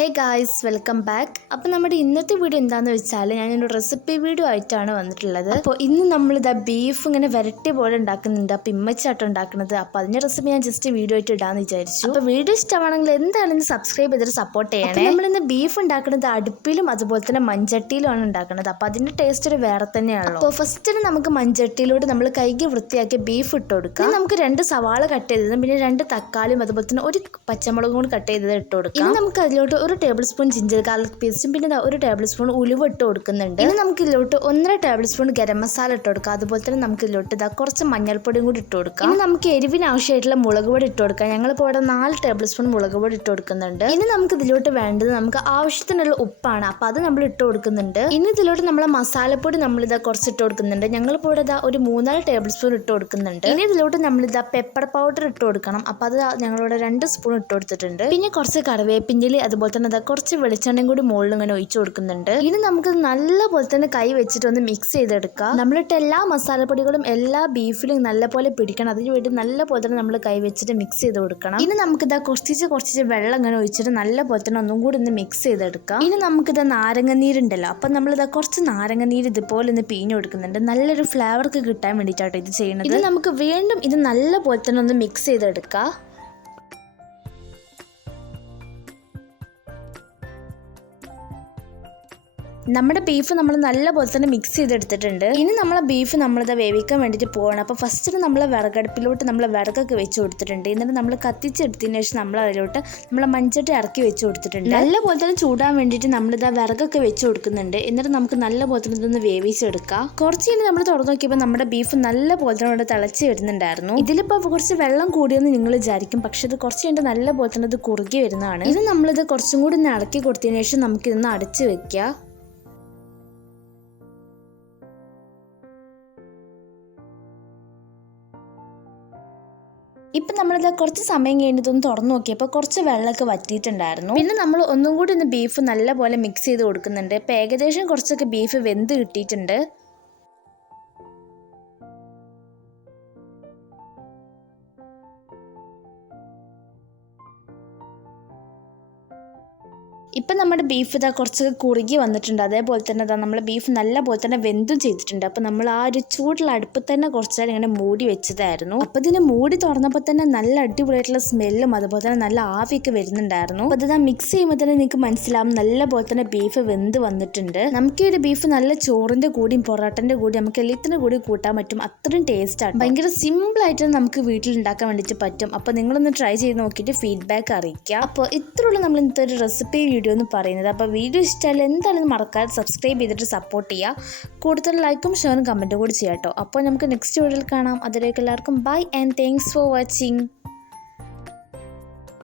Hey guys, welcome back. അപ്പോൾ നമ്മുടെ ഇന്നത്തെ വീഡിയോ എന്താണെന്ന് വെച്ചാൽ ഞാനൊരു റെസിപ്പി വീഡിയോ ആയിട്ടാണ് വന്നിട്ടുള്ളത്. അപ്പോൾ ഇന്ന് നമ്മളിതാ ബീഫ് ഇങ്ങനെ വരട്ടി പോലെ ഉണ്ടാക്കുന്നുണ്ട്. അപ്പോൾ ഇമ്മച്ചാട്ടം ഉണ്ടാക്കുന്നത്. അപ്പോൾ അതിൻ്റെ റെസിപ്പി ഞാൻ ജസ്റ്റ് വീഡിയോ ആയിട്ട് ഇടാമെന്ന് വിചാരിച്ചു. അപ്പോൾ വീഡിയോ ഇഷ്ടമാണെങ്കിൽ എന്താണെന്ന് സബ്സ്ക്രൈബ് ചെയ്തിട്ട് സപ്പോർട്ട് ചെയ്യണേ. നമ്മളിന്ന് ബീഫ് ഉണ്ടാക്കുന്നത് അടുപ്പിലും അതുപോലെ തന്നെ മൺചട്ടിയിലുമാണ് ഉണ്ടാക്കുന്നത്. അപ്പോൾ അതിൻ്റെ ടേസ്റ്റ് ഒരു വേറെ തന്നെയാണല്ലോ. അപ്പോൾ ഫസ്റ്റിന് നമുക്ക് മൺചട്ടിയിലൂടെ നമ്മൾ കൈകി വൃത്തിയാക്കിയ ബീഫ് ഇട്ട് കൊടുക്കാം. നമുക്ക് 2 സവാള കട്ട് ചെയ്തതും പിന്നെ 2 തക്കാളിയും അതുപോലെ തന്നെ ഒരു പച്ചമുളകും കൂടി കട്ട് ചെയ്തത് ഇട്ട് കൊടുക്കാം. ഇനി നമുക്ക് അതിലോട്ട് 1 ടേബിൾ സ്പൂൺ ജിഞ്ചർ ഗാർലിക് പേസ്റ്റും പിന്നെ 1 ടേബിൾ സ്പൂൺ ഉലുവ ഇട്ട് കൊടുക്കുന്നുണ്ട്. ഇനി നമുക്ക് ഇതിലോട്ട് 1.5 ടേബിൾ സ്പൂൺ ഗരം മസാല ഇട്ട് കൊടുക്കാം. അതുപോലെ തന്നെ നമുക്ക് ഇതിലോട്ട് കുറച്ച് മഞ്ഞൾപ്പൊടിയും കൂടി ഇട്ട് കൊടുക്കാം. ഇനി നമുക്ക് എരിവിന് ആവശ്യമായിട്ടുള്ള മുളക് പൊടി ഇട്ട് കൊടുക്കാം. ഞങ്ങളിപ്പോൾ ഇവിടെ 4 ടേബിൾ സ്പൂൺ മുളക് പൊടി ഇട്ട് കൊടുക്കുന്നുണ്ട്. ഇനി നമുക്ക് ഇതിലോട്ട് വേണ്ടത് നമുക്ക് ആവശ്യത്തിനുള്ള ഉപ്പാണ്. അപ്പോൾ അത് നമ്മൾ ഇട്ട് കൊടുക്കുന്നുണ്ട്. ഇനി ഇതിലോട്ട് നമ്മളെ മസാലപ്പൊടി നമ്മളിതാ കുറച്ച് ഇട്ട് കൊടുക്കുന്നുണ്ട്. ഞങ്ങളിപ്പോൾ ഇവിടെ ഒരു 3-4 ടേബിൾ സ്പൂൺ ഇട്ട് കൊടുക്കുന്നുണ്ട്. ഇനി ഇതിലോട്ട് നമ്മളിതാ പെപ്പർ പൗഡർ ഇട്ട് കൊടുക്കണം. അപ്പോൾ അത് ഞങ്ങളിവിടെ 2 സ്പൂൺ ഇട്ട് കൊടുത്തിട്ടുണ്ട്. പിന്നെ കുറച്ച് കറിവേപ്പിൻ്റെ അതുപോലെ തന്നെ കുറച്ച് വെളിച്ചെണ്ണയും കൂടി മുകളിൽ ഇങ്ങനെ ഒഴിച്ചു കൊടുക്കുന്നുണ്ട്. ഇനി നമുക്ക് നല്ലപോലെ തന്നെ കൈ വെച്ചിട്ട് ഒന്ന് മിക്സ് ചെയ്തെടുക്കാം. നമ്മളിട്ട് എല്ലാ മസാലപ്പൊടികളും എല്ലാ ബീഫിലും നല്ലപോലെ പിടിക്കണം. അതിന് വേണ്ടി നല്ലപോലെ തന്നെ നമ്മൾ കൈ വെച്ചിട്ട് മിക്സ് ചെയ്ത് കൊടുക്കണം. ഇനി നമുക്കിതാ കുറച്ച് വെള്ളം ഇങ്ങനെ ഒഴിച്ചിട്ട് നല്ലപോലെ തന്നെ ഒന്നും കൂടി ഒന്ന് മിക്സ് ചെയ്തെടുക്കാം. ഇനി നമുക്കിതാ നാരങ്ങനീരുണ്ടല്ലോ, അപ്പം നമ്മളിതാ കുറച്ച് നാരങ്ങനീര് ഇതുപോലെ ഒന്ന് പിഴിഞ്ഞു കൊടുക്കുന്നുണ്ട്. നല്ലൊരു ഫ്ലേവർക്ക് കിട്ടാൻ വേണ്ടിയിട്ടാട്ടോ ഇത് ചെയ്യുന്നത്. ഇത് നമുക്ക് വീണ്ടും ഇത് നല്ലപോലെ തന്നെ ഒന്ന് മിക്സ് ചെയ്തെടുക്കാം. നമ്മുടെ ബീഫ് നമ്മൾ നല്ലപോലെ തന്നെ മിക്സ് ചെയ്തെടുത്തിട്ടുണ്ട്. ഇനി നമ്മളെ ബീഫ് നമ്മളിത് വേവിക്കാൻ വേണ്ടിയിട്ട് പോകണം. അപ്പോൾ ഫസ്റ്റ് നമ്മൾ വിറകടുപ്പിലോട്ട് നമ്മൾ വിറകൊക്കെ വെച്ച് കൊടുത്തിട്ടുണ്ട്. എന്നിട്ട് നമ്മൾ കത്തിച്ചെടുത്തതിന് ശേഷം നമ്മൾ അതിലോട്ട് നമ്മളെ മൺചട്ടി ഇറക്കി വെച്ച് കൊടുത്തിട്ടുണ്ട്. നല്ലപോലെ തന്നെ ചൂടാൻ വേണ്ടിയിട്ട് നമ്മളിത് വിറകൊക്കെ വെച്ച് കൊടുക്കുന്നുണ്ട്. എന്നിട്ട് നമുക്ക് നല്ലപോലെ തന്നെ ഇതൊന്ന് വേവിച്ചെടുക്കാം. കുറച്ച് കഴിഞ്ഞ് നമ്മൾ തുറന്നു നോക്കിയപ്പോൾ നമ്മുടെ ബീഫ് നല്ലപോലെ തന്നെ ഇവിടെ തിളച്ച് വരുന്നുണ്ടായിരുന്നു. ഇതിലിപ്പോൾ കുറച്ച് വെള്ളം കൂടിയെന്ന് നിങ്ങൾ വിചാരിക്കും, പക്ഷെ ഇത് കുറച്ച് കഴിഞ്ഞിട്ട് നല്ലപോലെ തന്നെ ഇത് കുറുകി വരുന്നതാണ്. ഇത് നമ്മളിത് കുറച്ചും കൂടി ഒന്ന് ഇളക്കി കൊടുത്തതിന് ശേഷം നമുക്കിതൊന്ന് അടച്ച് വെക്കാം. ഇപ്പം നമ്മളിത് കുറച്ച് സമയം കഴിഞ്ഞിട്ടൊന്ന് തുറന്നു നോക്കിയപ്പോൾ കുറച്ച് വെള്ളമൊക്കെ വറ്റിയിട്ടുണ്ടായിരുന്നു. പിന്നെ നമ്മൾ ഒന്നും കൂടി ഒന്ന് ബീഫ് നല്ലപോലെ മിക്സ് ചെയ്ത് കൊടുക്കുന്നുണ്ട്. ഇപ്പം ഏകദേശം കുറച്ചൊക്കെ ബീഫ് വെന്ത് കിട്ടിയിട്ടുണ്ട്. ഇപ്പം നമ്മുടെ ബീഫ് ഇതാ കുറച്ചൊക്കെ കുറുകി വന്നിട്ടുണ്ട്. അതേപോലെ തന്നെ നമ്മുടെ ബീഫ് നല്ലപോലെ തന്നെ വെന്തും ചെയ്തിട്ടുണ്ട്. അപ്പം നമ്മൾ ആ ഒരു ചൂടുള്ള അടുപ്പിൽ തന്നെ കുറച്ചാൽ ഇങ്ങനെ മൂടി വെച്ചതായിരുന്നു. അപ്പം ഇതിന് മൂടി തുറന്നപ്പോൾ തന്നെ നല്ല അടിപൊളിയായിട്ടുള്ള സ്മെല്ലും അതുപോലെ തന്നെ നല്ല ആവിയൊക്കെ വരുന്നുണ്ടായിരുന്നു. അപ്പം ഇത് മിക്സ് ചെയ്യുമ്പോൾ തന്നെ നിങ്ങൾക്ക് മനസ്സിലാവും നല്ലപോലെ തന്നെ ബീഫ് വെന്ത് വന്നിട്ടുണ്ട്. നമുക്ക് ഈ ഒരു ബീഫ് നല്ല ചോറിൻ്റെ കൂടിയും പൊറോട്ടൻ്റെ കൂടി നമുക്ക് എല്ലാത്തിൻ്റെ കൂടി കൂട്ടാൻ പറ്റും. അത്രയും ടേസ്റ്റാണ്. ഭയങ്കര സിമ്പിളായിട്ട് നമുക്ക് വീട്ടിൽ ഉണ്ടാക്കാൻ വേണ്ടിയിട്ട് പറ്റും. അപ്പോൾ നിങ്ങളൊന്ന് ട്രൈ ചെയ്ത് നോക്കിയിട്ട് ഫീഡ്ബാക്ക് അറിയിക്കുക. അപ്പോൾ ഇത്രയുള്ള നമ്മൾ ഇന്നത്തെ ഒരു റെസിപ്പി വീഡിയോ എന്ന് പറയുന്നത്. അപ്പോൾ വീഡിയോ ഇഷ്ടമായാലും എന്തായാലും മറക്കാതെ സബ്സ്ക്രൈബ് ചെയ്തിട്ട് സപ്പോർട്ട് ചെയ്യുക. കൂടുതൽ ലൈക്കും ഷെയറും കമൻറ്റും കൂടി ചെയ്യാം കേട്ടോ. അപ്പോൾ നമുക്ക് നെക്സ്റ്റ് വീഡിയോയിൽ കാണാം. അതിലേക്ക് എല്ലാവർക്കും bye and thanks for watching.